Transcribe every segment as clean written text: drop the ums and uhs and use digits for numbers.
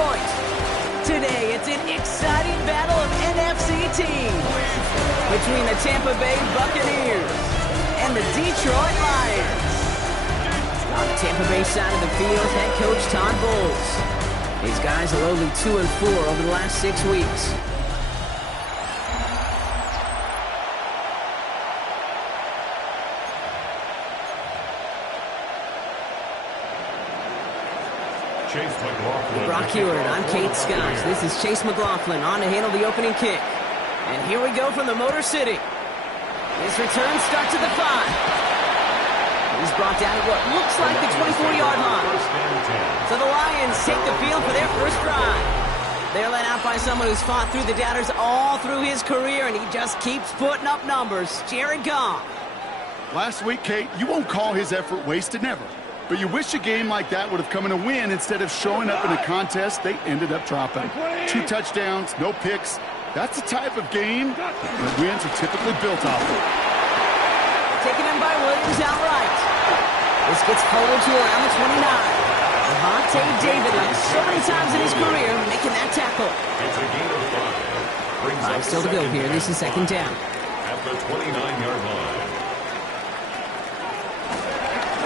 Detroit. Today, it's an exciting battle of NFC teams between the Tampa Bay Buccaneers and the Detroit Lions. On the Tampa Bay side of the field, head coach Todd Bowles. These guys are only 2-4 over the last 6 weeks. Brock Heward, I'm Kate Scott. This is Chase McLaughlin on to handle the opening kick. And here we go from the Motor City. His return starts at the 5. He's brought down at what looks like the 24-yard line. So the Lions take the field for their first drive. They're led out by someone who's fought through the doubters all through his career, and he just keeps putting up numbers. Jared Goff. Last week, Kate, you won't call his effort wasted, never. But you wish a game like that would have come in a win instead of showing up in a contest they ended up dropping. 2 touchdowns, no picks. That's the type of game that wins are typically built off of. Taken in by Williams outright. This gets forward to around the 29. Devontae David, like so many times in his career, making that tackle. It's a gain of 5. 5 still to go here. This is second down. At the 29-yard line.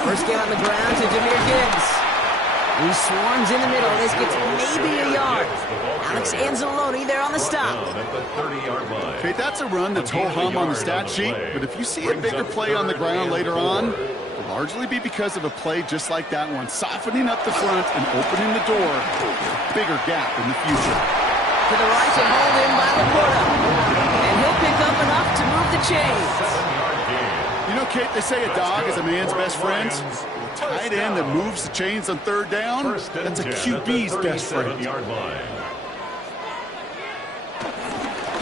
First game on the ground to Jahmyr Gibbs. He swarms in the middle. This gets maybe a yard. Alex Anzalone there on the stop. At the 30-yard line. Kate, that's a run that's ho-hum on the stat sheet, but if you see a bigger play on the ground later on, it'll largely be because of a play just like that one, softening up the front and opening the door for a bigger gap in the future. To the right and hauled in by Laporta. And he'll pick up enough to move the chains. You know, Kate, they say a dog is a man's best friend. A tight end that moves the chains on third down, that's a QB's best friend.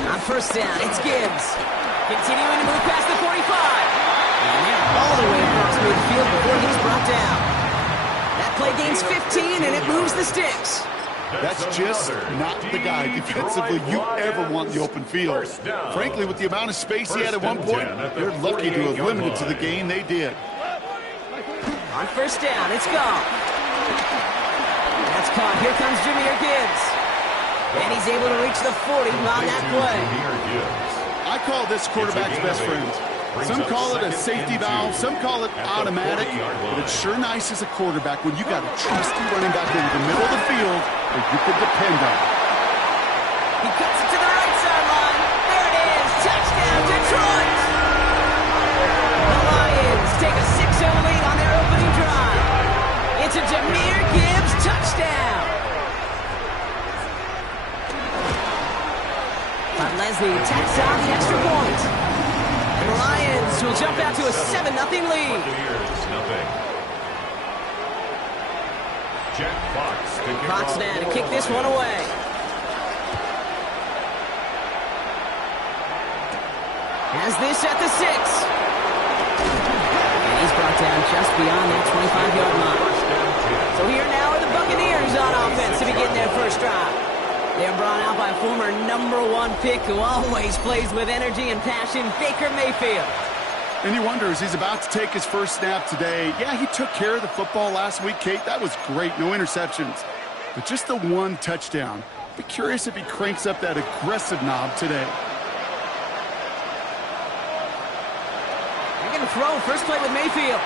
On first down, it's Gibbs. Continuing to move past the 45. And they're all the way across midfield before he's brought down. That play gains 15, and it moves the sticks. That's just not the guy defensively you ever want in the open field. Frankly, with the amount of space he had at one point, they're lucky to have limited to the gain they did. On first down, it's gone. That's caught. Here comes Jahmyr Gibbs. And he's able to reach the 40 on that play. I call this quarterback's best friend. Some call it a safety valve, some call it automatic, but it's sure nice as a quarterback when you got a trusty running back in the middle of the field that you can depend on. He cuts it to the right sideline. There it is. Touchdown, Detroit. The Lions take a 6-0 lead on their opening drive. It's a Jahmyr Gibbs touchdown. But Leslie tacks on the extra point. And the Lions will jump out to a 7-0 lead. Fox now to kick this one away. Has this at the 6. And he's brought down just beyond that 25-yard line. So here now are the Buccaneers on offense to begin their first drive. They're brought out by former #1 pick who always plays with energy and passion, Baker Mayfield. And you wonder, as he's about to take his first snap today, yeah, he took care of the football last week, Kate. That was great, no interceptions. But just the 1 touchdown. Be curious if he cranks up that aggressive knob today. They're going to throw first play with Mayfield.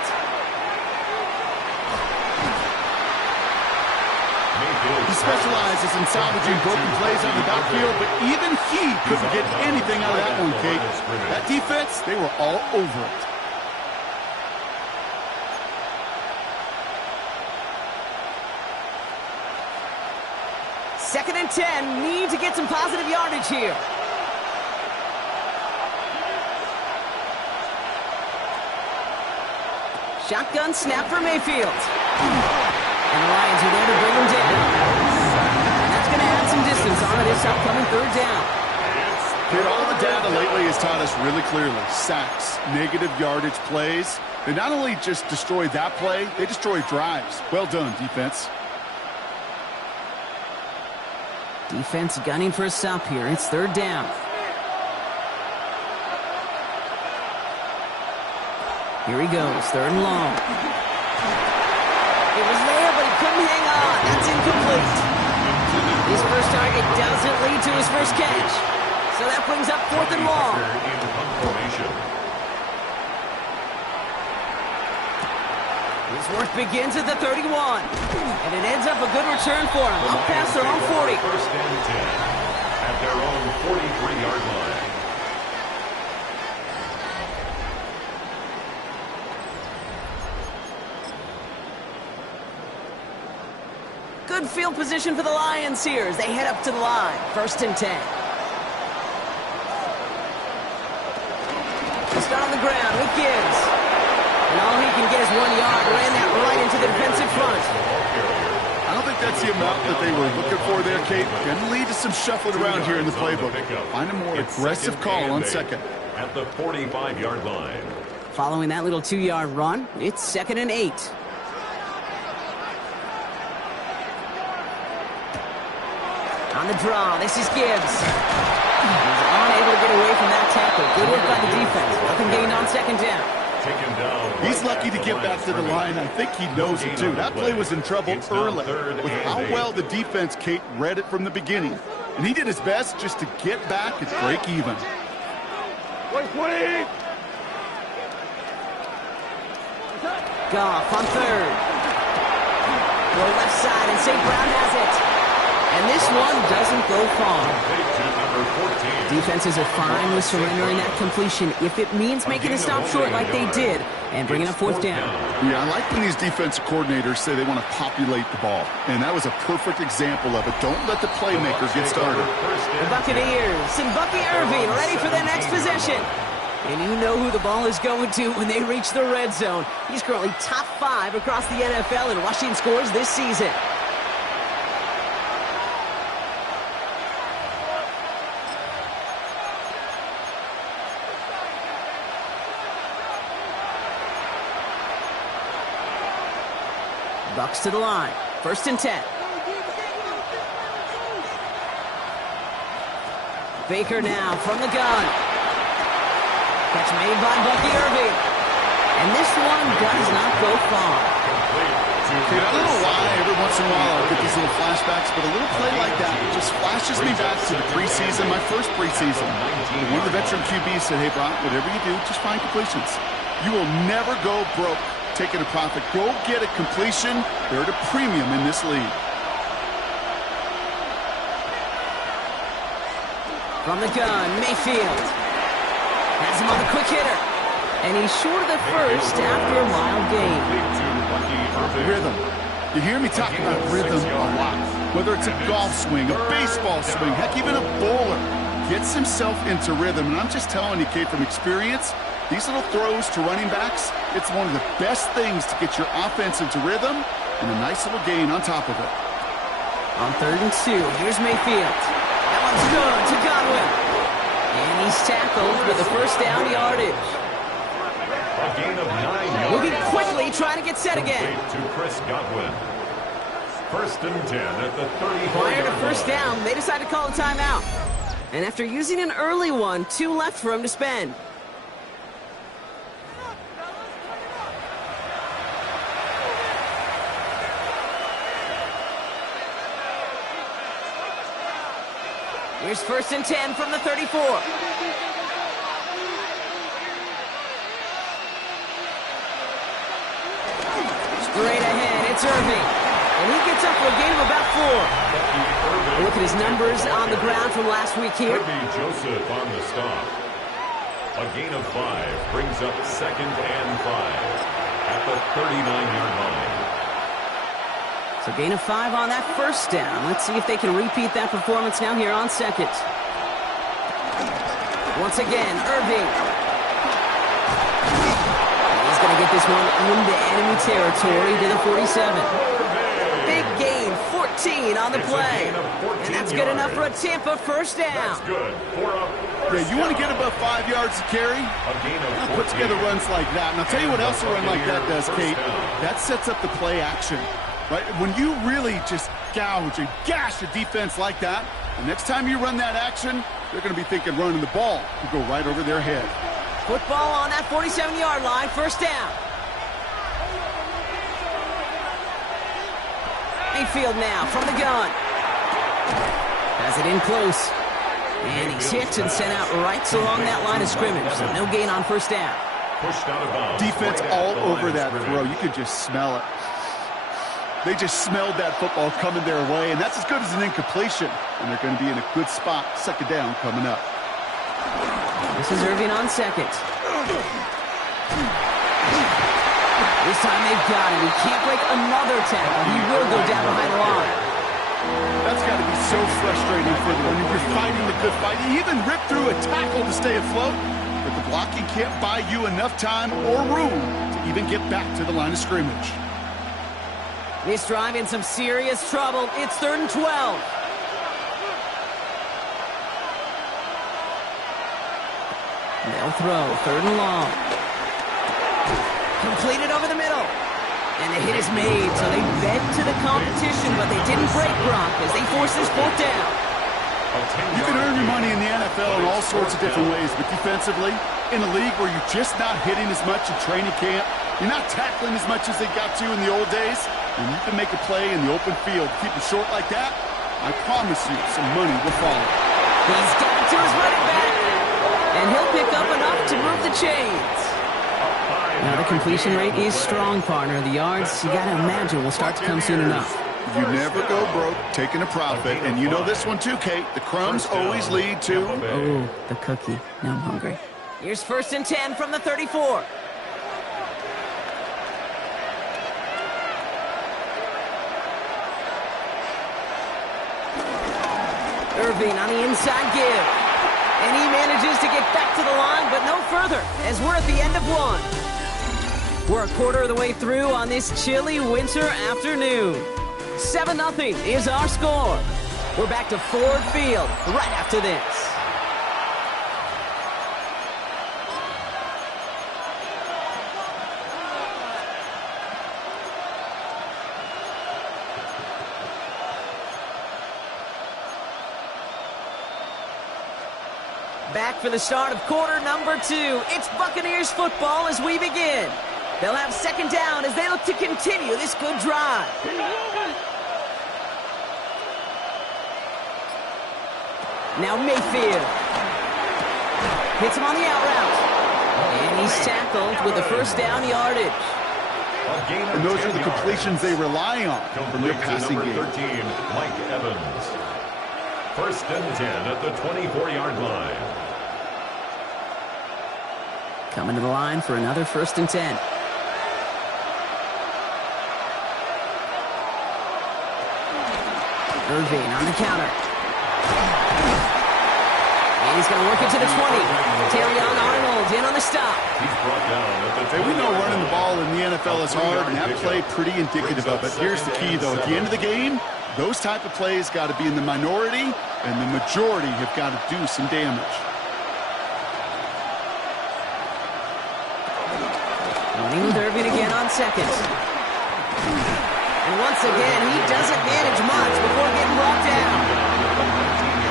He specializes in salvaging broken plays on the backfield, but even he couldn't get anything out of that one, Kate. That defense, they were all over it. Second and 10, need to get some positive yardage here. Shotgun snap for Mayfield. And the Lions are there to bring him down. And that's going to add some distance on this upcoming third down. Kid, all the data lately has taught us really clearly. Sacks, negative yardage plays. They not only just destroy that play, they destroy drives. Well done, defense. Defense gunning for a stop here. It's third down. Here he goes, third and long. It was there, but he couldn't hang on. That's incomplete. His first target doesn't lead to his first catch. So that brings up 4th and long. In formation. His work begins at the 31. And it ends up a good return for him. Up past their own 40. First and 10 at their own 43-yard line. Good field position for the Lions here as they head up to the line. 1st and 10. He's got on the ground with Gibbs. And all he can get is 1 yard. Ran that right into the defensive front. I don't think that's the amount that they were looking for there, Kate. Can lead to some shuffling around here in the playbook. Find a more aggressive call on second. At the 45-yard line. Following that little 2-yard run, it's 2nd and 8. On the draw, this is Gibbs. He's unable to get away from that tackle. Good work by the defense. Nothing gained on 2nd down. He's lucky to get back to the line. I think he knows it, too. That play was in trouble early with how well the defense, Kate, read it from the beginning. And he did his best just to get back and break even. Goff on 3rd. Go left side, and St. Brown has it. And this one doesn't go far. Defenses are fine with surrendering that completion if it means making a stop short like they did and bringing up 4th down. Yeah, I like when these defensive coordinators say they want to populate the ball. And that was a perfect example of it. Don't let the playmaker get started. The Buccaneers and Bucky Irving ready for their next possession. And you know who the ball is going to when they reach the red zone. He's currently top 5 across the NFL in rushing scores this season. Bucks to the line. 1st and 10. Baker now from the gun. Catch made by Bucky Irving. And this one does not go far. Okay, I don't know why every once in a while I'll get these little flashbacks, but a little play like that just flashes me back to the preseason, my first preseason. And one of the veteran QBs said, hey, Brock, whatever you do, just find completions. You will never go broke taking a profit. Go get a completion. They're at a premium in this league. From the gun, Mayfield. Has him on the quick hitter. And he's short of the first after a mild gain. Rhythm. You hear me talking about rhythm a lot. Whether it's a golf swing, a baseball swing, heck, even a bowler gets himself into rhythm. And I'm just telling you, Kate, from experience, these little throws to running backs, it's one of the best things to get your offense into rhythm and a nice little gain on top of it. On 3rd and 2, here's Mayfield. That one's good to Godwin. And he's tackled with a 1st down yardage. A gain of 9 yards. Moving quickly, trying to get set again. To Chris Godwin. 1st and 10 at the 34. Prior to 1st down, they decided to call a timeout. And after using an early one, 2 left for him to spend. Here's 1st and 10 from the 34. Straight ahead, it's Irving. And he gets up for a gain of about 4. Look at his numbers on the ground from last week here. Joseph on the stop. A gain of 5 brings up 2nd and 5 at the 39-yard line. So gain of 5 on that 1st down. Let's see if they can repeat that performance now here on 2nd. Once again, Irving. He's going to get this one into enemy territory to the 47. Big gain, 14 on the play. And that's good enough for a Tampa 1st down. That's good. Yeah, you want to get above 5 yards to carry? Put together runs like that. And I'll tell you what else a run like that does, Kate. That sets up the play action. Right? When you really just gouge and gash a defense like that, the next time you run that action, they're going to be thinking running the ball. You go right over their head. Football on that 47-yard line, 1st down. Mayfield now from the gun. Has it in close. And he's hit and sent out right along that line of scrimmage. So no gain on first down. Pushed out of bounds. Defense all over that throw. You could just smell it. They just smelled that football coming their way, and that's as good as an incompletion. And they're going to be in a good spot. Second down coming up. This is Irving on second. This time they've got him. He can't break another tackle. He will go down behind the line. That's got to be so frustrating for them when you're fighting the good fight. You even rip through a tackle to stay afloat, but the blocking can't buy you enough time or room to even get back to the line of scrimmage. This drive in some serious trouble. It's 3rd and 12. They'll throw, 3rd and long. Completed over the middle. And the hit is made, so they bed to the competition, but they didn't break Gronk as they force this 4th down. You can earn your money in the NFL in all sorts of different ways, but defensively, in a league where you're just not hitting as much in training camp, you're not tackling as much as they got to in the old days, and you can make a play in the open field, keep it short like that, I promise you some money will follow. He's got it to his running back, and he'll pick up enough to move the chains. Now the completion rate is strong, partner. The yards, you got to imagine, will start to come soon enough. You never go broke taking a profit, and you know this one too, Kate. The crumbs always lead to... Oh, the cookie. Now I'm hungry. Here's 1st and 10 from the 34. Irving on the inside give. And he manages to get back to the line, but no further, as we're at the end of one. We're a quarter of the way through on this chilly winter afternoon. 7-0 is our score. We're back to Ford Field right after this. Back for the start of quarter number 2. It's Buccaneers football as we begin. They'll have 2nd down as they look to continue this good drive. Now Mayfield. Hits him on the out route. And he's tackled with the 1st down yardage. And those are the completions they rely on from their passing game. 13, Mike Evans. 1st and 10 at the 24-yard line. Coming to the line for another 1st and 10. Irving on the counter. And he's going to work it to the 20. Terrion Arnold in on the stop. He's brought down at the 20. Hey, we know running the ball in the NFL is hard, and that play pretty indicative of it. Here's the key, though. At the end of the game, those type of plays got to be in the minority, and the majority have got to do some damage. Running with Irving again on 2nd. And once again, he doesn't manage much before getting brought down.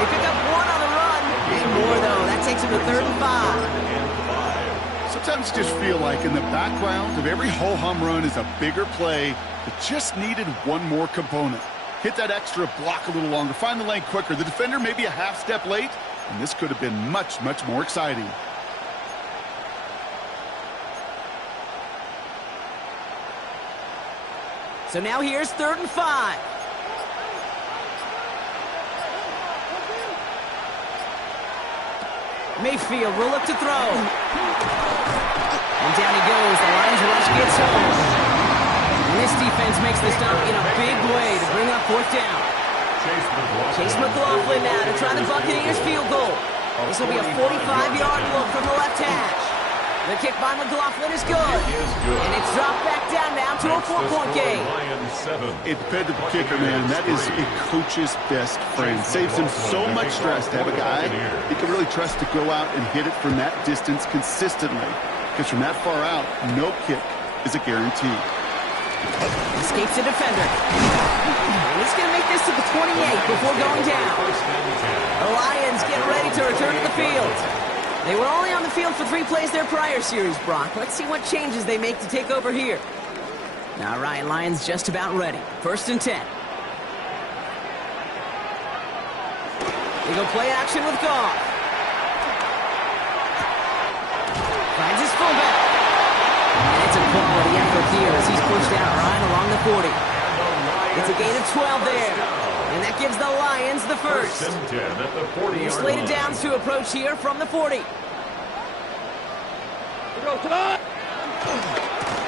They pick up 1 on the run. Need more, though. That takes him to 3rd and 5. Sometimes you just feel like in the background of every ho-hum run is a bigger play that just needed one more component. Hit that extra block a little longer, find the lane quicker. The defender may be a half step late, and this could have been much, much more exciting. So now here's 3rd and 5. Mayfield will look to throw. And down he goes. The Lions rush gets home. And this defense makes the stop in a big way to bring up 4th down. Chase McLaughlin now to try the Buccaneers field goal. This will be a 45-yard look from the left hash. The kick by McLaughlin is good. And it's dropped back down now to a 4-point game. A dependable kicker, man. That is a coach's best friend. Saves him so much stress to have a guy he can really trust to go out and hit it from that distance consistently. Because from that far out, no kick is a guarantee. Escapes the defender. And he's going to make this to the 28 before going down. The Lions get ready to return to the field. They were only on the field for 3 plays their prior series, Brock. Let's see what changes they make to take over here. All right, Lions just about ready. 1st and 10. They go play action with Goff. Finds his fullback. And it's a quality effort here as he's pushed out right along the 40. It's a gain of 12 there. And that gives the Lions the first. First and 10 at the 40-yard line. Slated downs to approach here from the 40.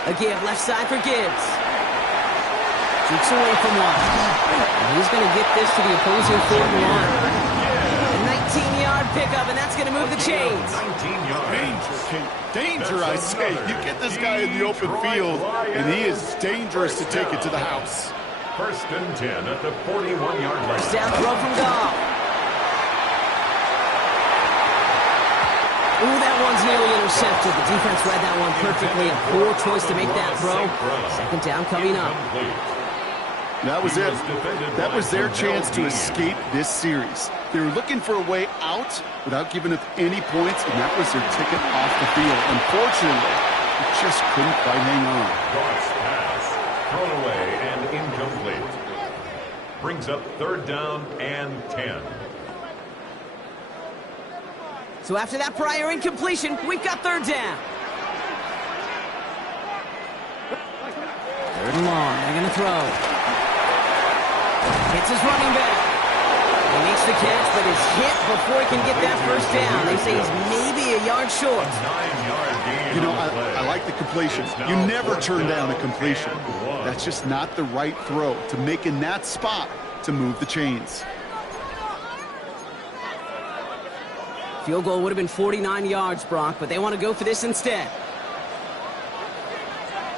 A give left side for Gibbs. Shoots away from one. And he's going to get this to the opposing 4 and 1. A 19-yard pickup, and that's going to move the chains. 19 yards. Danger, I say. You get this guy in the open field, and he is dangerous to take it to the house. First and 10 at the 41-yard line. First down throw from Goff. Ooh, that one's nearly intercepted. The defense read that one perfectly. A poor choice to make that throw. Second down coming up. That was it. That was their chance to escape this series. They were looking for a way out without giving up any points, and that was their ticket off the field. Unfortunately, they just couldn't quite hang on. Goff's pass thrown away and incomplete. Brings up third down and 10. So after that prior incompletion, we've got third down. Third and long. They're going to throw. Hits his running back. He makes the catch, but is hit before he can get that first down. They say he's maybe a yard short. 9-yard gain. You know, I like the completion. You never turn down a completion. That's just not the right throw to make in that spot to move the chains. Field goal would have been 49 yards, Brock, but they want to go for this instead.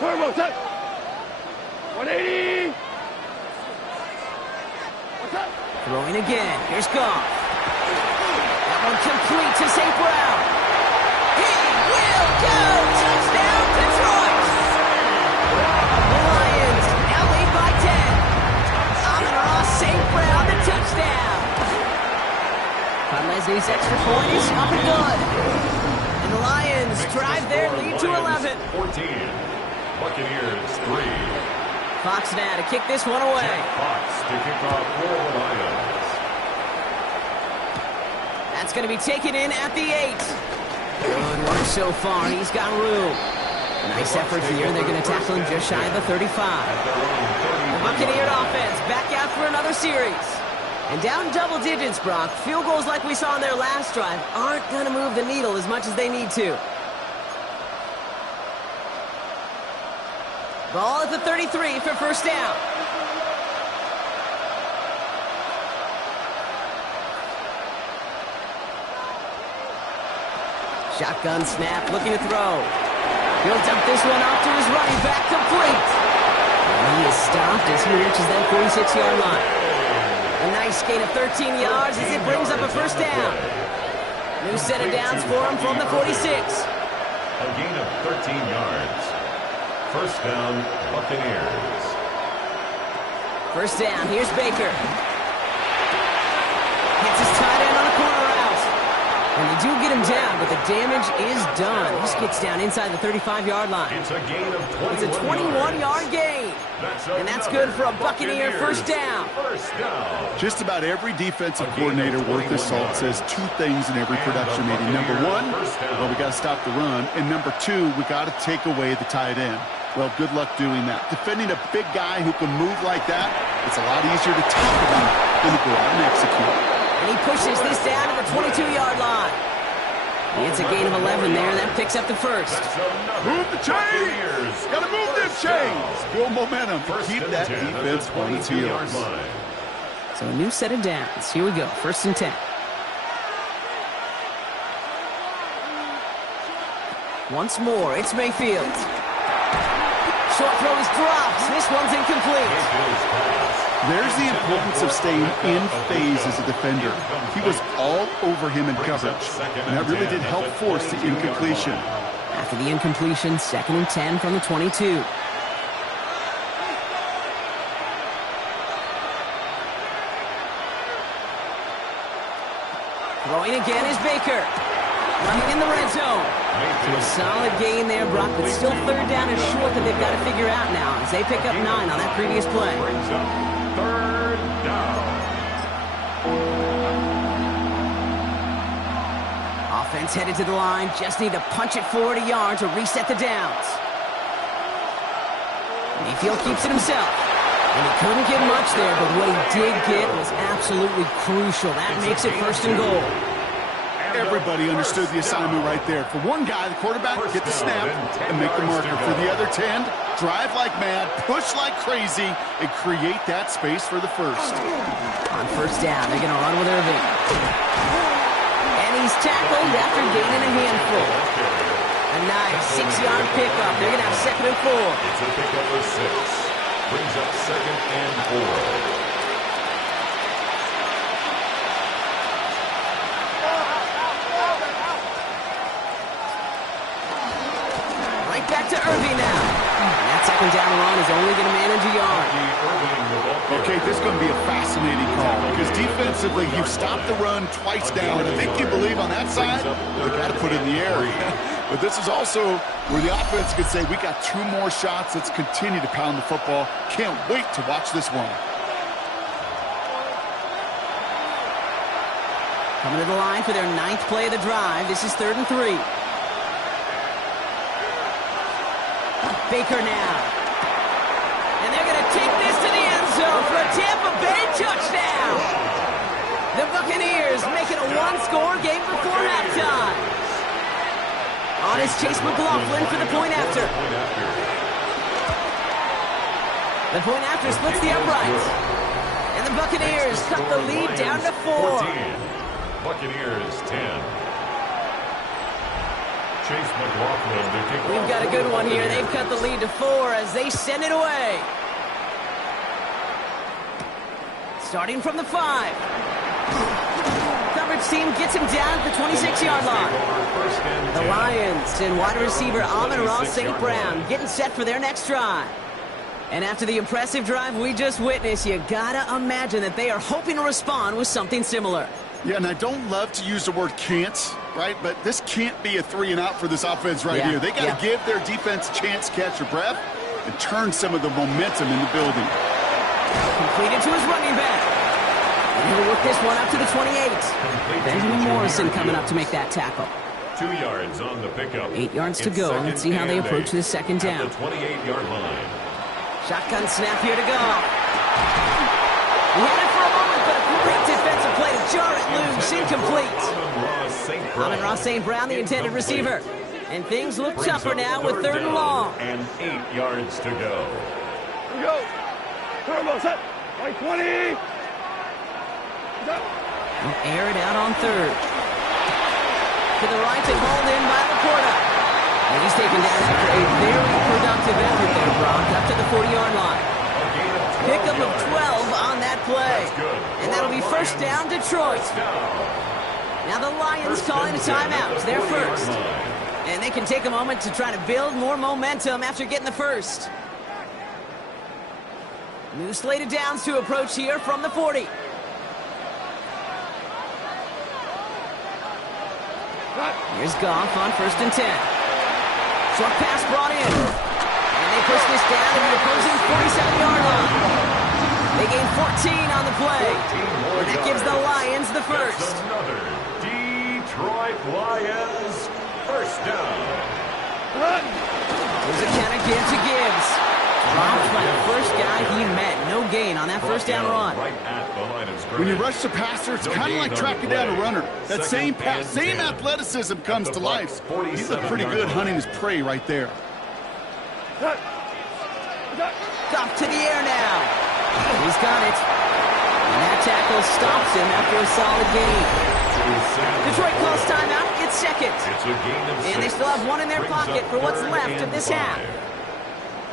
180. Throwing again. Here's Goff. That one complete to St. Brown. He will go! Touchdown, Detroit! The Lions now lead by 10. Amon-Ra St. Brown, the touchdown. Lesney's extra point is up and good. And the Lions drive their lead to 11. 14. Buccaneers 3. Fox now to kick this one away. Fox to kick off for the Lions. That's going to be taken in at the 8. Good work so far. He's got room. Nice effort here. They're going to tackle him just shy of the 35. The Buccaneer offense back out for another series. And down double digits, Brock. Field goals like we saw in their last drive aren't going to move the needle as much as they need to. Ball at the 33 for first down. Shotgun snap, looking to throw. He'll dump this one off to his running back, complete. And he is stopped as he reaches that 46-yard line. A nice gain of 13 yards as it brings up a first down. New set of downs for him from the 46. A gain of 13 yards. First down, Buccaneers. First down, here's Baker. Hits his tight end on a corner route. And they do get him down, but the damage is done. This gets down inside the 35-yard line. It's a gain of 21 It's a 21-yard gain. And that's good for a Buccaneer first down. First down. Just about every defensive coordinator worth his salt says two things in every production meeting. Number one, well, we got to stop the run. And number two, we got to take away the tight end. Well, good luck doing that. Defending a big guy who can move like that, it's a lot easier to talk about than to go out and execute. And he pushes this down to the 22-yard line. It's a gain of 11 there. That picks up the first. Move the chains! Got to move them chains! Build momentum. Keep that defense on its heels. So a new set of downs. Here we go. First and 10. Once more, it's Mayfield. Short throw is dropped. This one's incomplete. There's the importance of staying in phase as a defender. He was all over him in coverage, and that really did help force the incompletion. After the incompletion, second and 10 from the 22. Throwing again is Baker. Running in the red zone. So a solid gain there, Brock, but still third down and short that they've got to figure out now as they pick up 9 on that previous play. Third down. Offense headed to the line. Just need to punch it forward a yard to reset the downs. Mayfield keeps it himself. And he couldn't get much there, but what he did get was absolutely crucial. That makes it 1st and goal. Everybody understood the assignment right there. For one guy, the quarterback, get the snap and make the marker. For the other 10, drive like mad, push like crazy, and create that space for the first. On 1st down, they're going to run with Irving. And he's tackled after gaining a handful. A nice 6-yard pickup. They're going to have 2nd and 4. It's a pickup of 6. Brings up 2nd and 4. Back to Irving now. That 2nd down run is only going to manage a yard. Okay, this is going to be a fascinating call because defensively, you've stopped the run twice down. I think you believe on that side, they got to put it in the air. But this is also where the offense could say, we got 2 more shots. Let's continue to pound the football. Can't wait to watch this one. Coming to the line for their 9th play of the drive. This is 3rd and 3. Baker now. And they're going to take this to the end zone for a Tampa Bay touchdown. The Buccaneers make it a 1-score game before halftime. On is Chase McLaughlin for the point after. The point after splits the uprights. And the Buccaneers cut the lead down to 4. Buccaneers 10. Chase McLaughlin to kick off. We've got a good one here. They've cut the lead to 4 as they send it away. Starting from the 5. Coverage team gets him down at the 26-yard line. The Lions and wide receiver Amon-Ra St. Brown getting set for their next drive. And after the impressive drive we just witnessed, you gotta imagine that they are hoping to respond with something similar. Yeah, and I don't love to use the word can't, right? But this can't be a 3-and-out for this offense right here. They got to give their defense a chance to catch their breath and turn some of the momentum in the building. Completed to his running back. And he'll work this one up to the 28. Benjamin Morrison coming up to make that tackle. 2 yards on the pickup. 8 yards to go. Let's see how they approach this 2nd down. At the 28-yard line. Shotgun snap here to go. He had it for a moment, but a great defensive play to jar it loose. Incomplete. Amon-Ra St. Brown, the intended receiver. And things look tougher now with 3rd and long. And 8 yards to go. Here we go. Turbo set. Right 20. We'll air it out on 3rd. To the right and hauled in by Laporta. And he's taken down after a very productive effort there, Brock, up to the 40-yard line. Pickup of 12 on that play. And that'll be 1st down, Detroit. Now the Lions calling a timeout. They're first. And they can take a moment to try to build more momentum after getting the first. New slate of downs to approach here from the 40. Here's Goff on 1st and 10. Short pass brought in. And they push this down to the opposing 47-yard line. They gain 14 on the play. And that gives the Lions the first. Another Detroit Lions 1st down. There's a count of give to Gibbs. Dropped by the first guy he met. No gain on that 1st down run. Right at the line of scrimmage. When you rush the passer, it's kind of like tracking down a runner. That same pass, same athleticism comes to life. He looked pretty good hunting his prey right there. Off to the air now. He's got it. And that tackle stops him after a solid gain. Detroit calls timeout. It's 2nd. It's a gain of 6. And they still have one in their pocket for what's left of this half.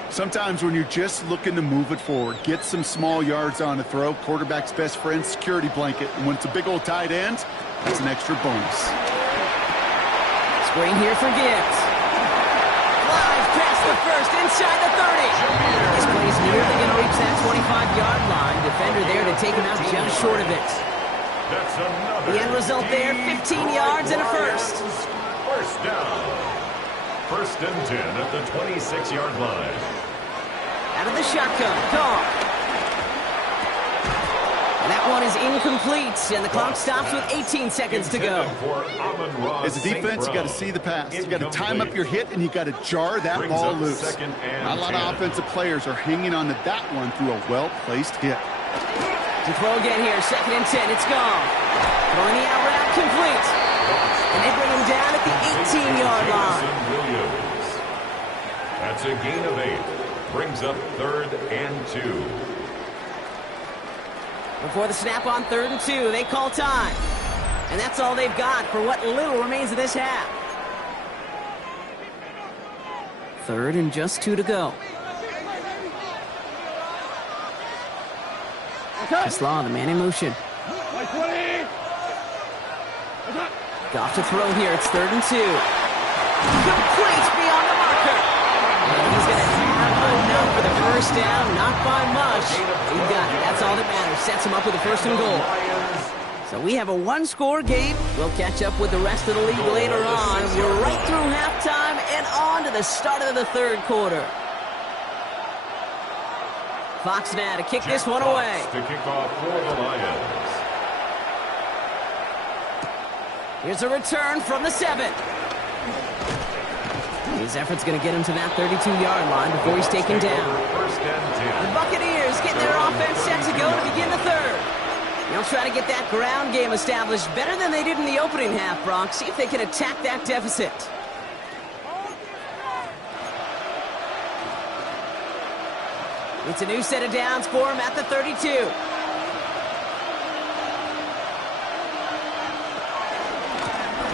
Sometimes when you're just looking to move it forward, get some small yards on a throw, quarterback's best friend, security blanket. And when it's a big old tight end, that's an extra bonus. Screen here for Gibbs. Flies past the first, inside the 30. This play's nearly going to reach that 25-yard line. Defender there to take him out just short of it. That's another. The end result there, 15 yards and a first. 1st down. 1st and 10 at the 26-yard line. Out of the shotgun, Goff. And that one is incomplete, and the clock stops with 18 seconds to go. As a defense, you got to see the pass. You got to time up your hit, and you got to jar that ball loose. Not a lot of offensive players are hanging on to that one through a well-placed hit. To throw again here, 2nd and 10, it's gone. Throwing the out route, complete. And they bring him down at the 18-yard line. That's a gain of 8. Brings up 3rd and 2. Before the snap on 3rd and 2, they call time. And that's all they've got for what little remains of this half. 3rd and just 2 to go. Slaw, the man in motion. Goff to throw here. It's 3rd and 2. Complete beyond the marker. And he's going to have enough for the first down. Not by much. He got it. That's all that matters. Sets him up with a 1st and goal. So we have a one-score game. We'll catch up with the rest of the league later on. We're right through halftime and on to the start of the 3rd quarter. Fox now to kick this one away. To kick off for the Lions. Here's a return from the 7. His effort's going to get him to that 32-yard line before he's taken down. The Buccaneers getting their offense set to go to begin the 3rd. They'll try to get that ground game established better than they did in the opening half, Brock. See if they can attack that deficit. It's a new set of downs for him at the 32.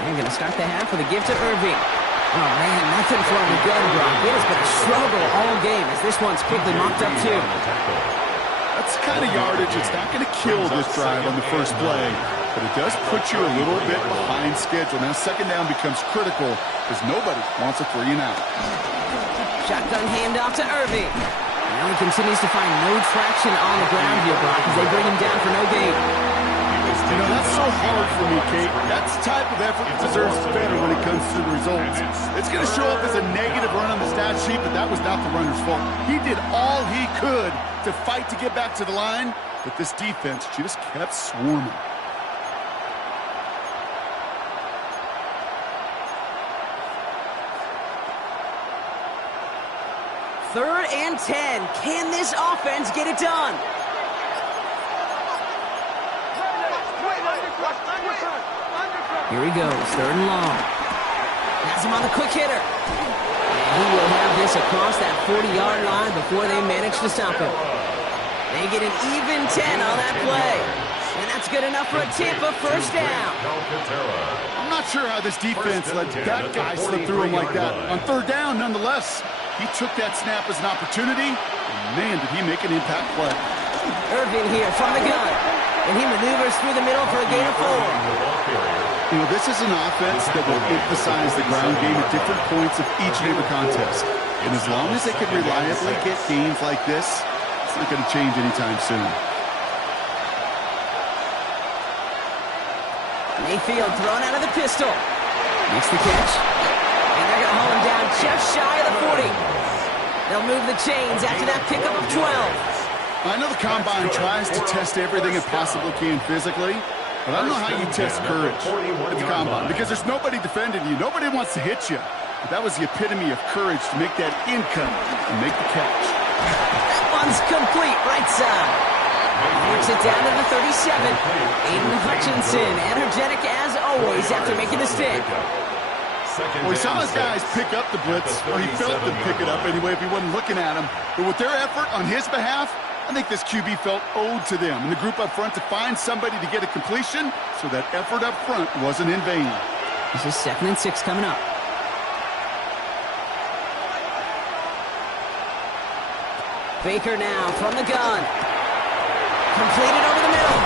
They're going to start the half with a give to Irving. Oh, man, nothing from the gun, Brock. It has been a struggle all game as this one's quickly mocked up, too. That's the kind of yardage. It's not going to kill this drive on the first play, but it does put you a little bit behind schedule. Now, 2nd down becomes critical because nobody wants a 3 and out. Shotgun handoff to Irving. Now he continues to find no traction on the ground here, Brock, as they bring him down for no gain. You know, that's so hard for me, Kate. That type of effort deserves better when it comes to the results. It's going to show up as a negative run on the stat sheet, but that was not the runner's fault. He did all he could to fight to get back to the line, but this defense just kept swarming. Third and 10. Can this offense get it done? Here he goes, 3rd and long. Has him on the quick hitter. And he will have this across that 40-yard line before they manage to stop him. They get an even 10 on that play. And that's good enough for a Tampa 1st down. I'm not sure how this defense let that guy slip through him like that. On 3rd down, nonetheless, he took that snap as an opportunity, and man, did he make an impact play. Irvin here from the gun, and he maneuvers through the middle for a gain of 4. You know, this is an offense that will emphasize the ground game at different points of each and every contest. And as long as they can reliably get games like this, it's not going to change anytime soon. Mayfield thrown out of the pistol. Makes the catch. And they're going to hold him down just shy of the 40. They'll move the chains after that pickup of 12. I know the Combine tries to test everything it possibly can physically, but I don't know how you test courage at the Combine because there's nobody defending you. Nobody wants to hit you. But that was the epitome of courage to make that income and make the catch. That one's complete, right side. Works it down to the 37. Aiden Hutchinson, energetic as always after making the stick. Well, he saw his guys pick up the blitz, or he felt them pick it up anyway if he wasn't looking at him. But with their effort on his behalf, I think this QB felt owed to them and the group up front to find somebody to get a completion, so that effort up front wasn't in vain. This is 2nd and 6 coming up. Baker now from the gun. Completed over the middle.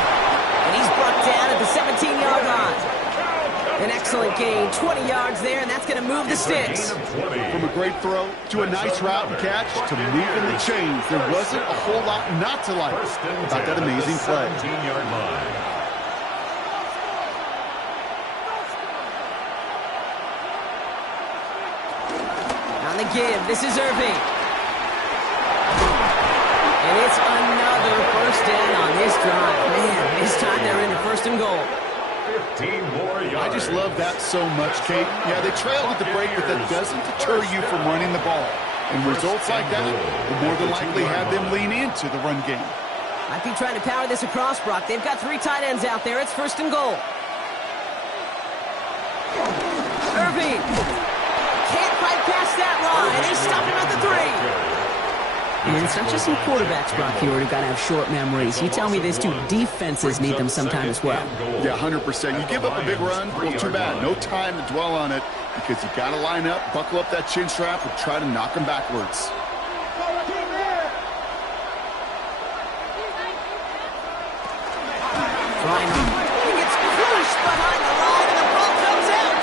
And he's brought down at the 17-yard line. An excellent gain, 20 yards there, and that's going to move the sticks. From a great throw to a nice route and catch to moving the chains, there wasn't a whole lot not to like about that amazing play. 17-yard line. On the give, this is Irving. And it's another 1st down on this drive. Man, this more yards. I just love that so much, Kate. Yeah, they trailed at the break, but that doesn't deter you from running the ball. And results like that will more than likely have them lean into the run game. Might be trying to power this across, Brock. They've got 3 tight ends out there. It's 1st and goal. Irving can't quite pass that line. They stop him at the 3. And it's not just some quarterbacks, Brock, here who've got to have short memories. You tell me this too, defenses need them sometime as well. Yeah, 100%. You give up a big run, well, too bad. No time to dwell on it because you got to line up, buckle up that chin strap, and try to knock them backwards. He gets pushed behind the line, and the ball comes out.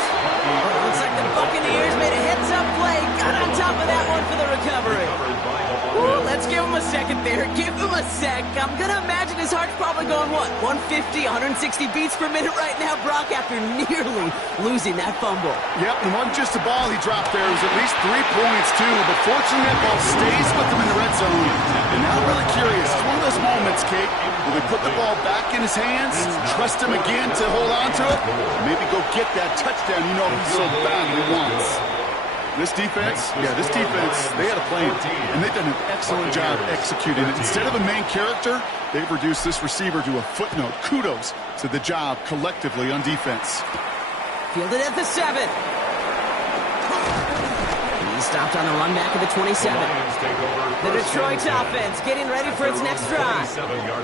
Looks like the Buccaneers made a heads-up play. Got on top of that one for the recovery. Ooh, let's give him a second there. Give him a sec. I'm going to imagine his heart's probably going, what, 150, 160 beats per minute right now, Brock, after nearly losing that fumble. Yep, and wasn't just a ball he dropped there. It was at least 3 points, too. But fortunately, that ball stays with him in the red zone. And now I'm really curious. It's one of those moments, Kate, will they put the ball back in his hands, trust him again to hold on to it, or maybe go get that touchdown you know he so badly wants. This defense, they had a plan, and they've done an excellent job executing it. Instead of a main character, they've reduced this receiver to a footnote. Kudos to the job collectively on defense. Fielded at the 7. He stopped on the run back at the 27. The Detroit offense getting ready for its next drive.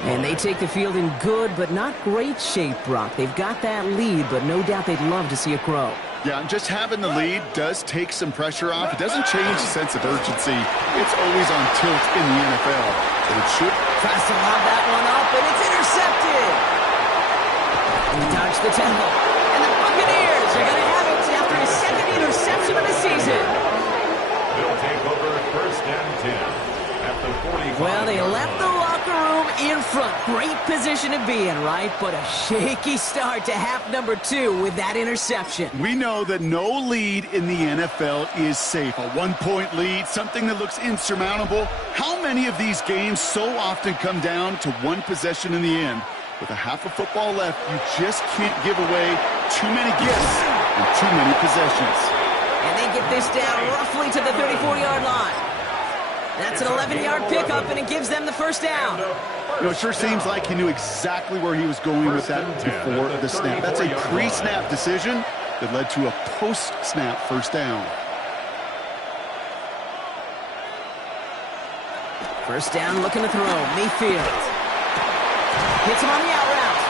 And they take the field in good but not great shape, Brock. They've got that lead, but no doubt they'd love to see it grow. Yeah, just having the lead does take some pressure off. It doesn't change the sense of urgency. It's always on tilt in the NFL. But it should. Tries to lob that one up, and it's intercepted. He dodged the tackle. And the Buccaneers are going to have it after his 2nd interception of the season. They'll take over 1st and 10 at the 45. Well, they left the locker room in front. Great position to be in, right? But a shaky start to half number 2 with that interception. We know that no lead in the NFL is safe. A 1-point lead, something that looks insurmountable. How many of these games so often come down to one possession in the end? With a half of football left, you just can't give away too many gifts and too many possessions. And they get this down roughly to the 34-yard line. That's an 11-yard pickup, and it gives them the 1st down. You know, it sure seems like he knew exactly where he was going with that before the snap. That's a pre-snap decision that led to a post-snap 1st down. 1st down, looking to throw. Mayfield hits him on the out route,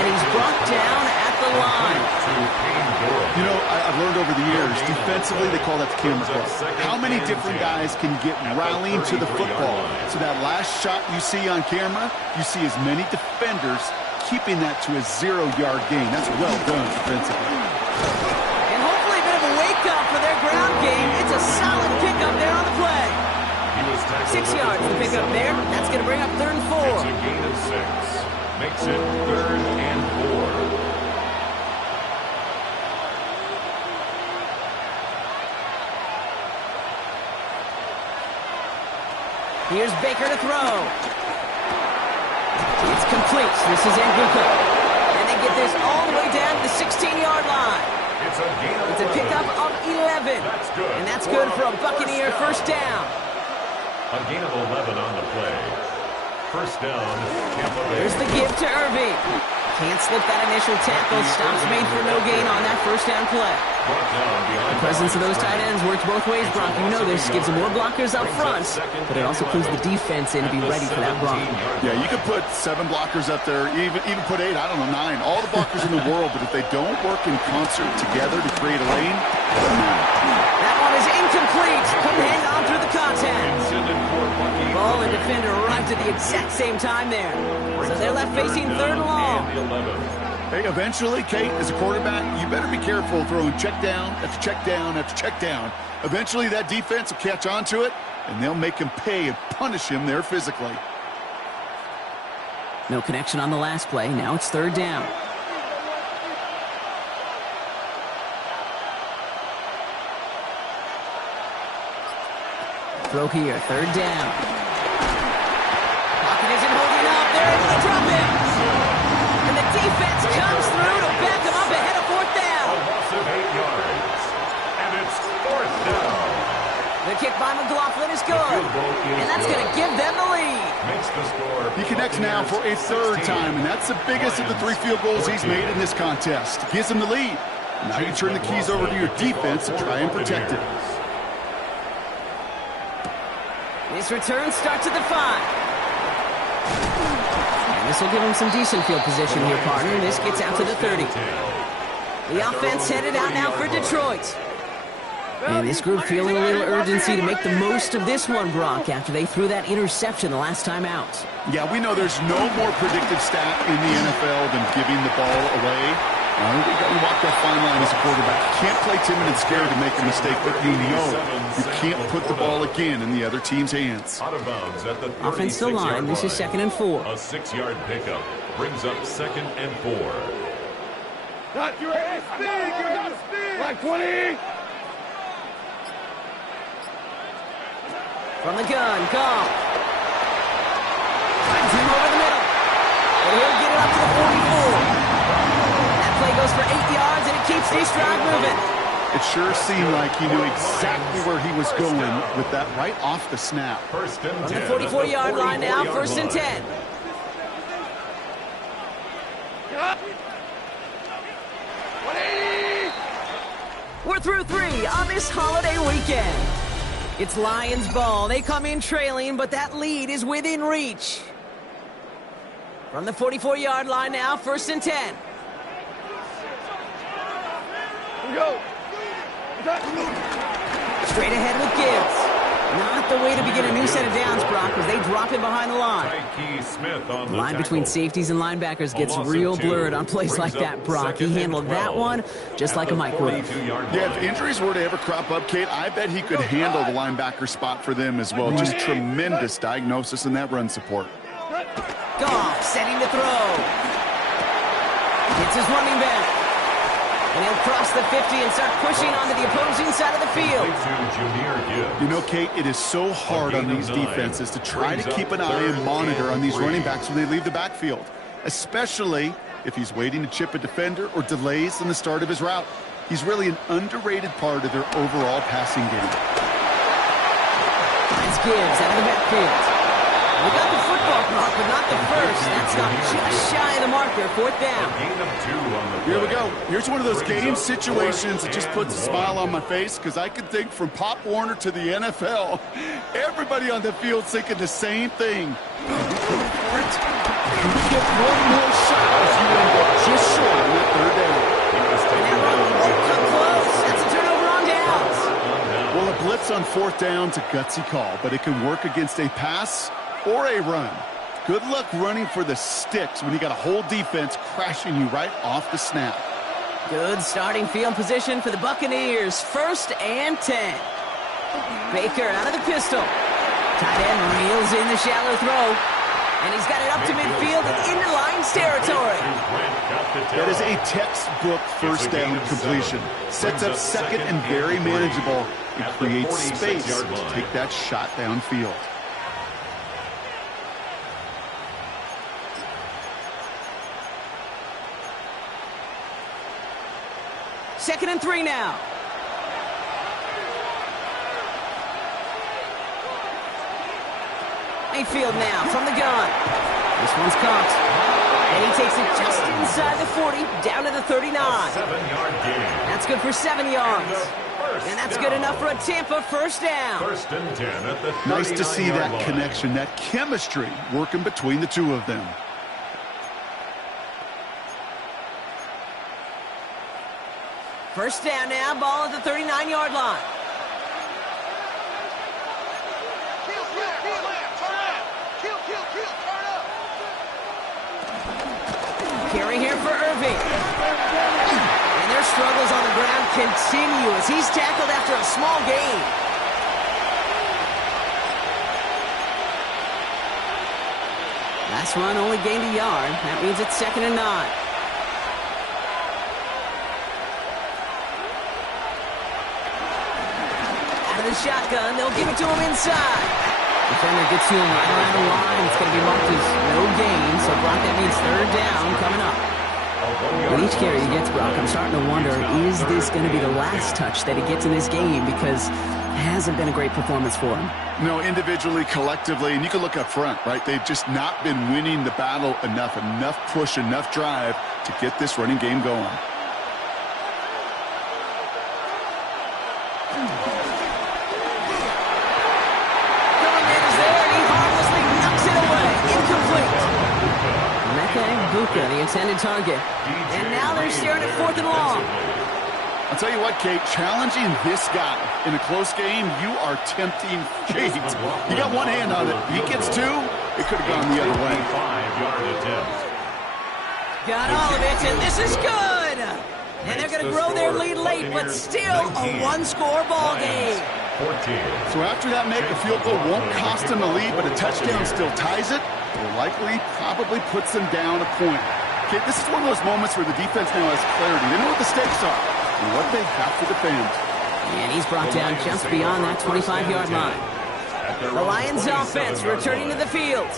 and he's brought down at the line. You know, I've learned over the years, defensively, they call that the camera club. How many different guys can get rallying to the football? So that last shot you see on camera, you see as many defenders keeping that to a 0-yard gain. That's well done defensively. And hopefully a bit of a wake-up for their ground game. It's a solid pickup there on the play. 6 yards to pick up there. That's going to bring up 3rd and 4. It's a gain of 6. Makes it 3rd and 4. Here's Baker to throw. It's complete. This is Nguka. And they get this all the way down to the 16-yard line. It's a pickup of 11. That's good. And that's good for a Buccaneer 1st down. A gain of 11 on the play. 1st down, Tampa Bay. There's the give to Irving. Can't slip that initial tackle. Stops made for no gain on that 1st down play. The presence of those tight ends works both ways, Brock. You know this. Gives them more blockers up front, but it also clues the defense in to be ready for that block. Yeah, you could put 7 blockers up there, even put 8, I don't know, 9. All the blockers in the world, but if they don't work in concert together to create a lane, that one is incomplete. Couldn't hang on through the contact. Ball and defender arrived at the exact same time there. So they're left facing 3rd and long. Hey, eventually, Kate, as a quarterback, you better be careful throwing check down after check down after check down. Eventually, that defense will catch on to it, and they'll make him pay and punish him there physically. No connection on the last play. Now it's 3rd down. Throw here, 3rd down. Pocket isn't holding up. They're able to drop it. And the defense comes through to back kick by McLaughlin is good. And that's going to give them the lead. Makes the score. He connects now for a third time, and that's the biggest of the 3 field goals he's made in this contest. Gives him the lead. Now you turn the keys over to your defense and try and protect it. This return starts at the 5. And this will give him some decent field position here, partner. This gets out to the 30. The offense headed out now for Detroit. And this group feeling a little urgency to make the most of this one, Brock, after they threw that interception the last time out. Yeah, we know there's no more predictive stat in the NFL than giving the ball away. You walk that fine line as a quarterback. You can't play timid and scared to make a mistake, but you know you can't put the ball again in the other team's hands. Out of bounds at the Offense still line. This is 2nd and 4. A 6-yard pickup brings up 2nd and 4. Not your speed. You got speed. Like 20. From the gun, Goff. Finds him over the middle. And he'll get it up to the 44. That play goes for 8 yards, and it keeps this drive moving. It sure seemed like he knew exactly where he was going with that right off the snap. First and 10. From the 44-yard line now, 1st and 10. We're through 3 on this holiday weekend. It's Lions ball. They come in trailing, but that lead is within reach. From the 44-yard line now, 1st and 10. Here we go. Straight ahead with Gibbs. Not the way to begin a new set of downs, Brock, as they drop him behind the line. The line between safeties and linebackers gets real blurred on plays like that, Brock. He handled that one just like a Mike would. Yeah, if injuries were to ever crop up, Kate, I bet he could handle the linebacker spot for them as well. Just tremendous diagnosis in that run support. Goff setting to throw. Hits his running back. And he'll cross the 50 and start pushing onto the opposing side of the field. You know, Kate, it is so hard on these defenses to try to keep an eye and monitor on these running backs when they leave the backfield, especially if he's waiting to chip a defender or delays in the start of his route. He's really an underrated part of their overall passing game. That's Gibbs out of the backfield. We got the football, Brock, but not the first. That's not just shy of the marker. 4th down. Here we go. Here's one of those game situations that just puts a smile on my face because I can think from Pop Warner to the NFL. Everybody on the field thinking the same thing. You get one more shot as you end up just short on that 3rd down. Come close. That's a turnover on downs. Well, a blitz on 4th down's a gutsy call, but it can work against a pass or a run. Good luck running for the sticks when you got a whole defense crashing you right off the snap. Good starting field position for the Buccaneers. 1st and 10. Baker out of the pistol. Tight end reels in the shallow throw. And he's got it up to midfield and into Lions territory. That is a textbook 1st down completion. Sets up 2nd and very manageable. It creates space to take that shot downfield. Second and 3 now. Mayfield now from the gun. This one's caught. And he takes it just inside the 40, down to the 39. 7-yard gain. That's good for 7 yards. And that's good enough for a Tampa 1st down. 1st and 10 at the 39-yard line. Nice to see that connection, that chemistry working between the two of them. First down now, ball at the 39-yard line. Carry here for Irving. And their struggles on the ground continue as he's tackled after a small gain. Last run only gained a yard. That means it's 2nd and 9. The shotgun, they'll give it to him inside. Defender gets to him right around the line. It's going to be marked as no gain, so Brock, that means 3rd down coming up. With each carry he gets, Brock, I'm starting to wonder, is this going to be the last touch that he gets in this game? Because Hasn't been a great performance for him. No, individually, collectively, and you can look up front, right? They've just not been winning the battle enough push, enough drive to get this running game going. Buka, the intended target. And now they're staring at 4th and long. I'll tell you what, Kate, challenging this guy in a close game, you are tempting fate. You got one hand on it. He gets 2, it could have gone the other way. Got all of it, and this is good. And they're going to grow their lead late, but still a one-score ball game. So after that make, a field goal won't cost them the lead, but a touchdown still ties it. Or likely, probably puts them down a point. Okay, this is one of those moments where the defense now has clarity. They know what the stakes are and what they have to defend. And he's brought down just beyond that 25-yard line. The Lions offense returning to the field.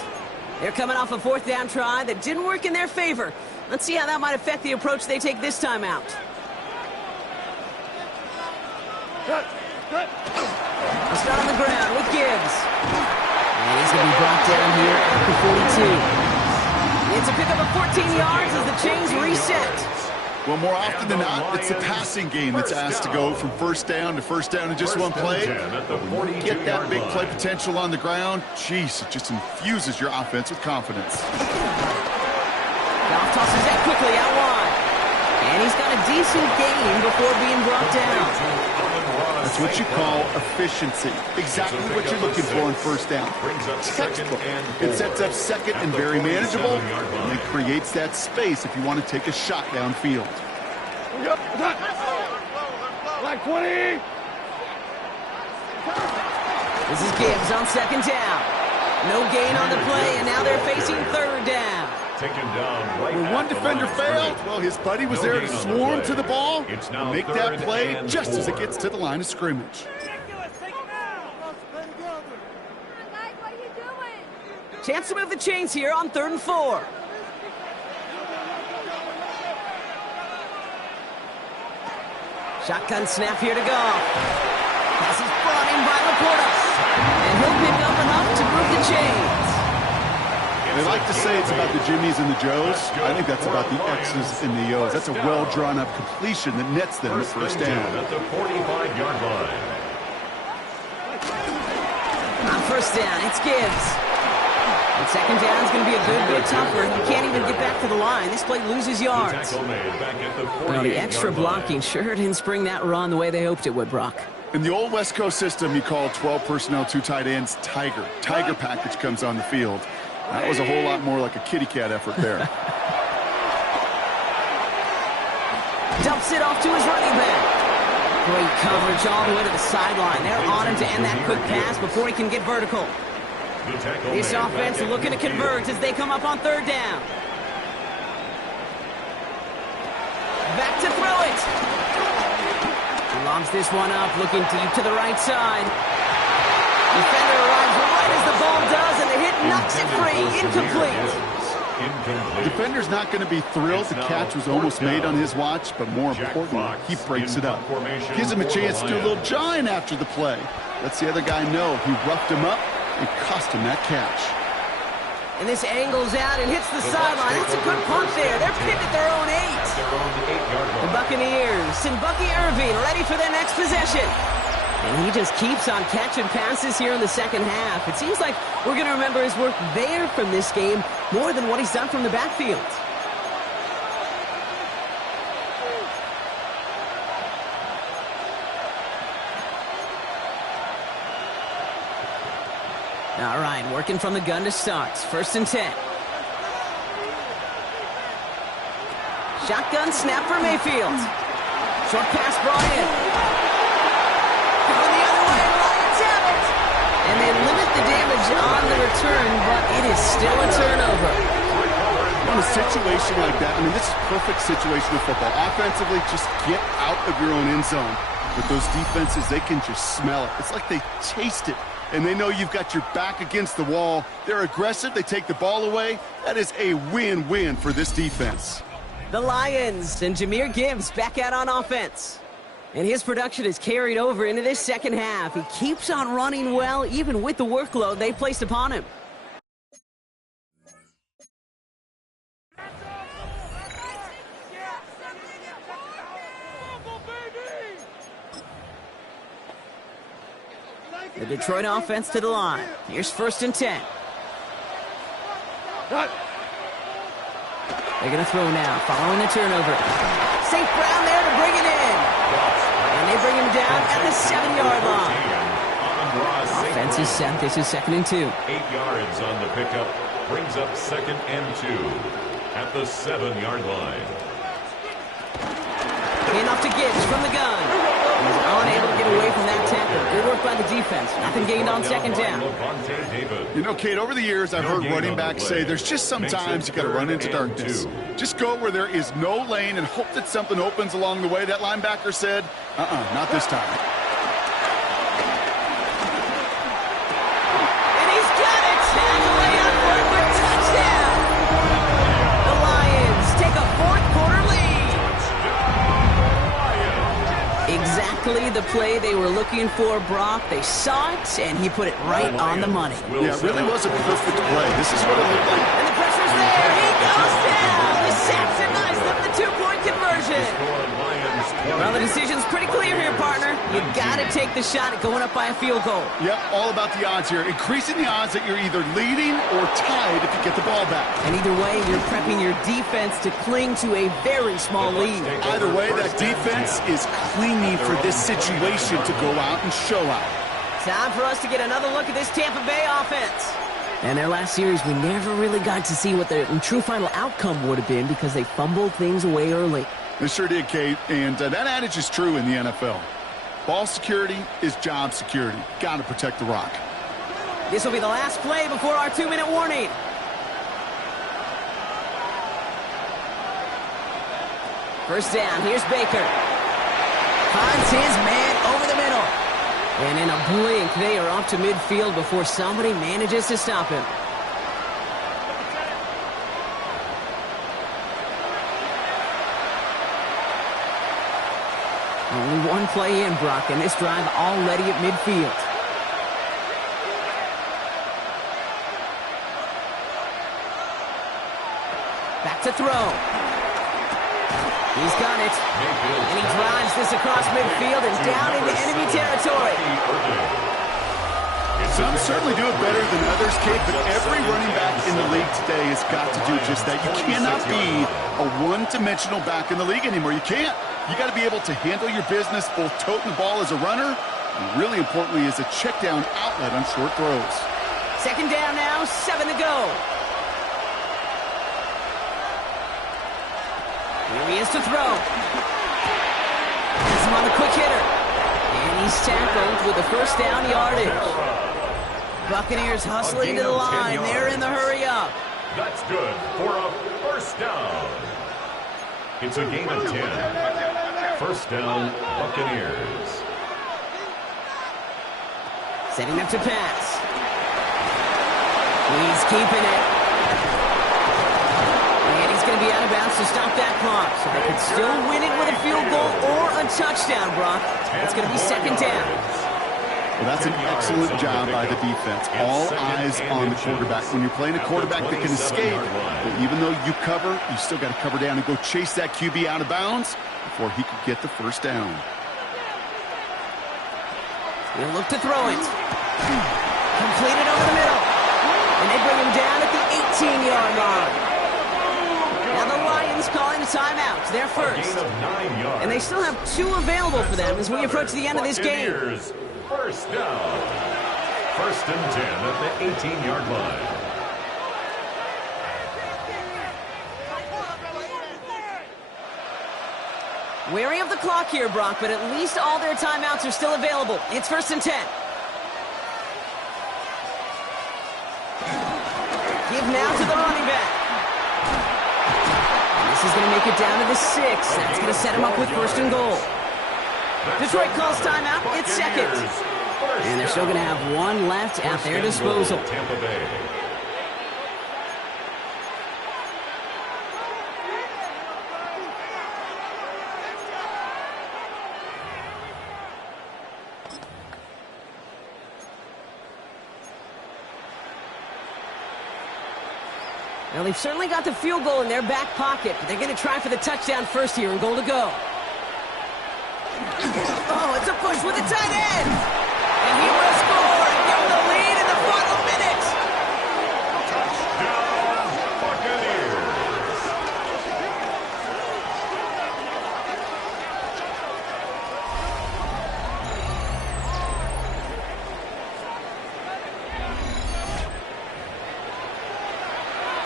They're coming off a 4th down try that didn't work in their favor. Let's see how that might affect the approach they take this time out. Let's start on the ground with Gibbs. And he's going to be brought down here at the 42. It's a pickup of 14 yards as the chains reset. Well, more often than not, it's the passing game that's asked to go from first down in just one play. When you get that big play potential on the ground, geez, it just infuses your offense with confidence. Goff tosses that quickly out wide. And he's got a decent gain before being brought down. That's what you call efficiency. Exactly what you're looking for in first down. Textbook. It sets up second and very manageable, and it creates that space if you want to take a shot downfield. Like 20. This is Gibbs on 2nd down. No gain on the play, and now they're facing 3rd down. When one defender failed, well, his buddy was there to swarm to the ball and make that play just as it gets to the line of scrimmage. Chance to move the chains here on 3rd and 4. Shotgun snap here to Goff. Pass is brought in by Laporta. And he'll pick up enough to move the chains. They like to say it's about the Jimmies and the Joes. I think that's about the X's and the O's. That's a well-drawn-up completion that nets them at first down. At the 45-yard line. On 1st down, it's Gibbs. And 2nd down is going to be a good bit tougher. He can't even get back to the line. This play loses yards. Well, the extra blocking sure didn't spring that run the way they hoped it would, Brock. In the old West Coast system, you call 12 personnel, 2 tight ends, Tiger. Tiger package comes on the field. That was a whole lot more like a kitty cat effort there. Dumps it off to his running back. Great coverage all the way to the sideline. They're on him to end that quick pass before he can get vertical. This offense looking to convert as they come up on 3rd down. Back to throw it. He lobs this one up, looking deep to the right side. Defender arrives right as the ball does, and the hit knocks it free. Incomplete. Defender's not going to be thrilled. The catch was almost made on his watch, but more importantly, he breaks it up. Gives him a chance to do a little jawing after the play. Lets the other guy know he roughed him up and cost him that catch. And this angles out and hits the sideline. That's a good punt there. They're pinned at their own 8. The Buccaneers and Bucky Irving ready for their next possession. And he just keeps on catching passes here in the second half. It seems like we're going to remember his work there from this game more than what he's done from the backfield. All right, working from the gun to start. 1st and 10. Shotgun snap for Mayfield. Short pass brought in. Going the other way, Lions have it. And they limit the damage on the return, but it is still a turnover. In a situation like that, I mean, this is a perfect situation of football. Offensively, just get out of your own end zone. But those defenses, they can just smell it. It's like they taste it. And they know you've got your back against the wall. They're aggressive. They take the ball away. That is a win-win for this defense. The Lions and Jahmyr Gibbs back out on offense. And his production is carried over into this second half. He keeps on running well, even with the workload they placed upon him. The Detroit offense to the line. Here's 1st and 10. They're going to throw now, following the turnover. St. Brown there to bring it in. And they bring him down at the 7-yard line. Offense is set. This is 2nd and 2. 8 yards on the pickup. Brings up 2nd and 2 at the 7-yard line. Handoff to Gibbs from the gun. He's unable to get away from that tackle. Good work by the defense. Nothing gained on 2nd down. You know, Kate, over the years, I've heard running backs say there's just sometimes you got to run into darkness. Just go where there is no lane and hope that something opens along the way. That linebacker said, not this time. And he's got it. Tackle out for a touchdown. The Lions take a 4th-quarter lead. Exactly the play they were looking for, Brock. They saw it, and he put it right on the money. Yeah, it really was a perfect play. This is what it looked like. And the pressure's there. He goes down. The Saxon Knights lift the 2-point conversion. Well, the decision's pretty clear here, partner. You got to take the shot at going up by a field goal. Yep, all about the odds here. Increasing the odds that you're either leading or tied if you get the ball back. And either way, you're prepping your defense to cling to a very small lead. Either way, that defense is clinging for this situation to go out and show out. Time for us to get another look at this Tampa Bay offense. And their last series, we never really got to see what the true final outcome would have been because they fumbled things away early. They sure did, Kate, and that adage is true in the NFL. Ball security is job security. Got to protect the rock. This will be the last play before our 2-minute warning. First down, here's Baker. Finds his man over the middle. And in a blink, they are off to midfield before somebody manages to stop him. Only one play in, Brock, and this drive already at midfield. Back to throw. He's got it. And he drives this across midfield and down into enemy territory. Some certainly do it better than others, Kate, but every running back in the league today has got to do just that. You cannot be a one-dimensional back in the league anymore. You can't. You got to be able to handle your business, both toting the ball as a runner, and really importantly as a check-down outlet on short throws. 2nd down now, 7 to go. Here he is to throw. Has him on the quick hitter. And he's tackled with the 1st down yardage. Buccaneers hustling to the line. They're in the hurry up. That's good for a 1st down. It's a game of 10. 1st down, Buccaneers. Setting up to pass. He's keeping it. And he's going to be out of bounds to stop that clock. So they could still win it with a field goal or a touchdown, Brock. It's going to be 2nd down. Well, that's an excellent job by the defense. All eyes on the quarterback. When you're playing a quarterback that can escape, well, even though you cover, you still got to cover down and go chase that QB out of bounds before he could get the 1st down. He'll look to throw it. Completed over the middle. And they bring him down at the 18-yard line. Now the Lions calling a timeout. They're first. And they still have 2 available for them as we approach the end of this game. 1st down. 1st and 10 at the 18-yard line. Wary of the clock here, Brock, but at least all their timeouts are still available. It's 1st and 10. Give now to the running back. And this is going to make it down to the 6. That's going to set him up with 1st and goal. Detroit calls timeout. It's 2nd. And they're still going to have 1 left at their disposal. Tampa Bay. Well, they've certainly got the field goal in their back pocket, but they're going to try for the touchdown first here and goal to go. Oh, it's a push with the tight end. And he will score and give them the lead in the final minute. Touchdown, Buccaneers.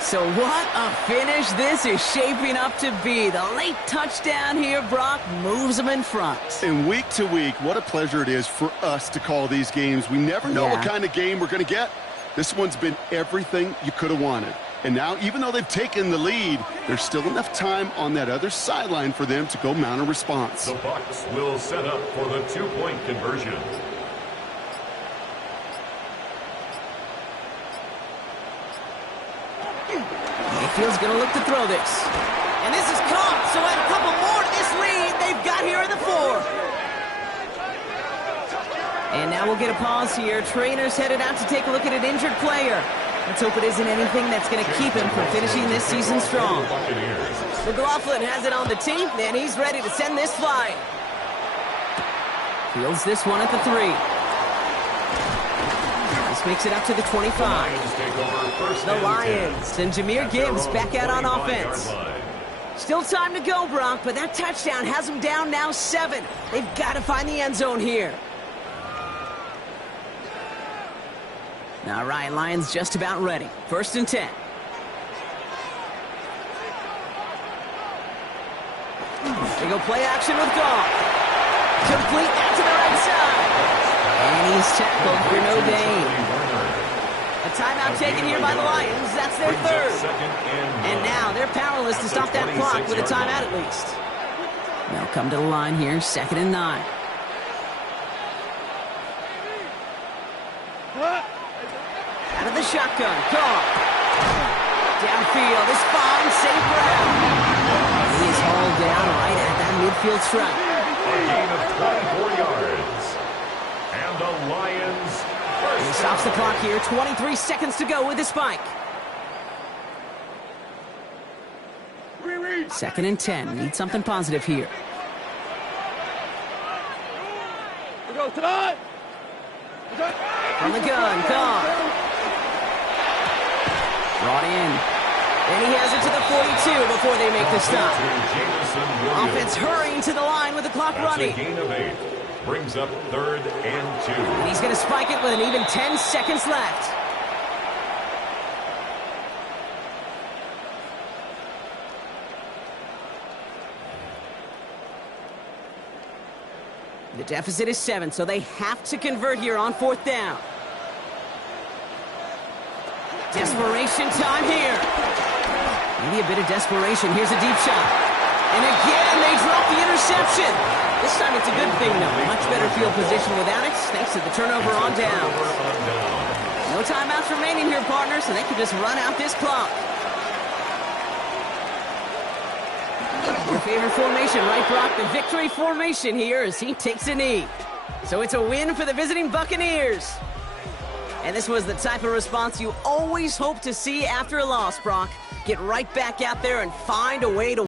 So what a finish this is shaping up to be. The late touchdown here, Brock, moves them in front. And week to week, what a pleasure it is for us to call these games. We never know what kind of game we're going to get. This one's been everything you could have wanted. And now, even though they've taken the lead, there's still enough time on that other sideline for them to go mount a response. The Bucs will set up for the two-point conversion. Mayfield's going to look to throw this. And this is caught, so add a couple more to this lead they've got here in the 4. And now we'll get a pause here. Trainer's headed out to take a look at an injured player. Let's hope it isn't anything that's going to keep him from finishing this season strong. McLaughlin has it on the tee, and he's ready to send this flying. Fields this one at the 3. This makes it up to the 25. The Lions and Jahmyr Gibbs back out on offense. Still time to go, Brock, but that touchdown has them down now 7. They've got to find the end zone here. All right, Lions just about ready. 1st and 10. They go play action with Goff. Complete out to the right side. And he's tackled for no gain. A timeout taken here by the Lions. That's their 3rd. And now they're powerless to stop that clock with a timeout at least. They'll come to the line here, 2nd and 9. Out of the shotgun, Goff. Downfield, this fine, St. Brown. He is hauled down right at that midfield stripe. A gain of 24 yards. And the Lions first. He stops the clock here, 23 seconds to go with the spike. 2nd and 10, need something positive here. From the gun, Goff. Brought in. And he has it to the 42 before they make the stop. Offense hurrying to the line with the clock running. A gain of 8. Brings up 3rd and 2. And he's going to spike it with an even 10 seconds left. The deficit is 7, so they have to convert here on 4th down. Desperation time here. Maybe a bit of desperation. Here's a deep shot. And again, they drop the interception. This time it's a good thing, though. Much better field position without it, thanks to the turnover on down. No timeouts remaining here, partners, so they can just run out this clock. Your favorite formation, right, Brock? The victory formation here as he takes a knee. So it's a win for the visiting Buccaneers. And this was the type of response you always hope to see after a loss, Brock. Get right back out there and find a way to